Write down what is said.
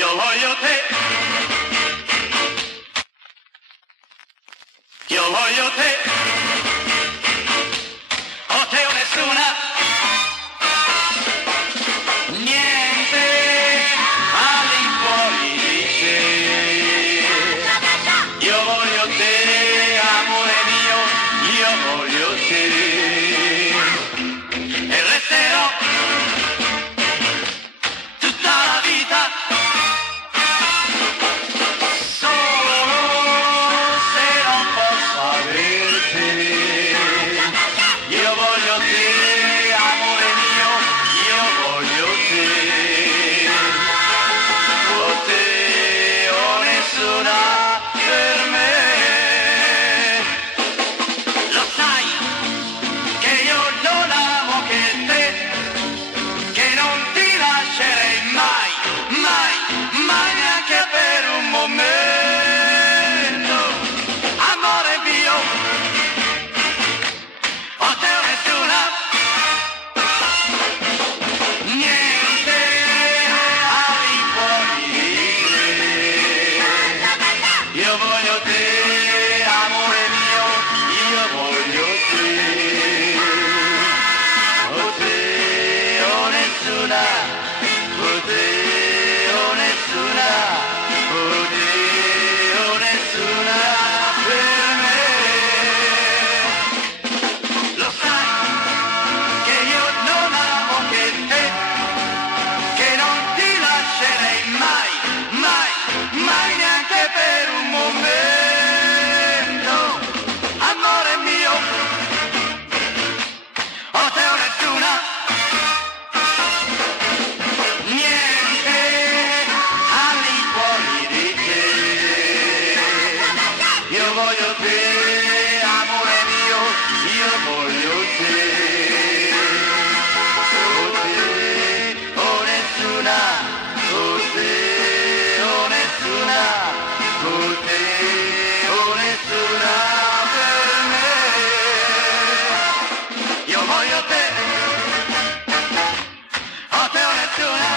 io voglio te, io voglio te, o te o nessuna, niente all'infuori di te, io voglio te, amore mio, io voglio te, e resterò tutta la vita solo se non posso averti. Io voglio te, amore mio, io voglio te, o te o nessuna per me. Lo sai che io non amo che te, che non ti lascerei mai, mai, mai neanche per un momento, amore mio, o te o nessuna, niente all'infuori di te, io voglio te, amore mio, io voglio te, o te o nessuna, o te o nessuna, o te o nessuna per me. Lo sai che io non amo che te, che non ti lascerei mai, mai, mai neanche per un momento, amore mio, o te o nessuna, niente all'infuori di te, io voglio te, amore mio, io voglio te, o te o nessuna, o te o nessuna, o te o nessuna per me, io voglio te, o te o nessuna.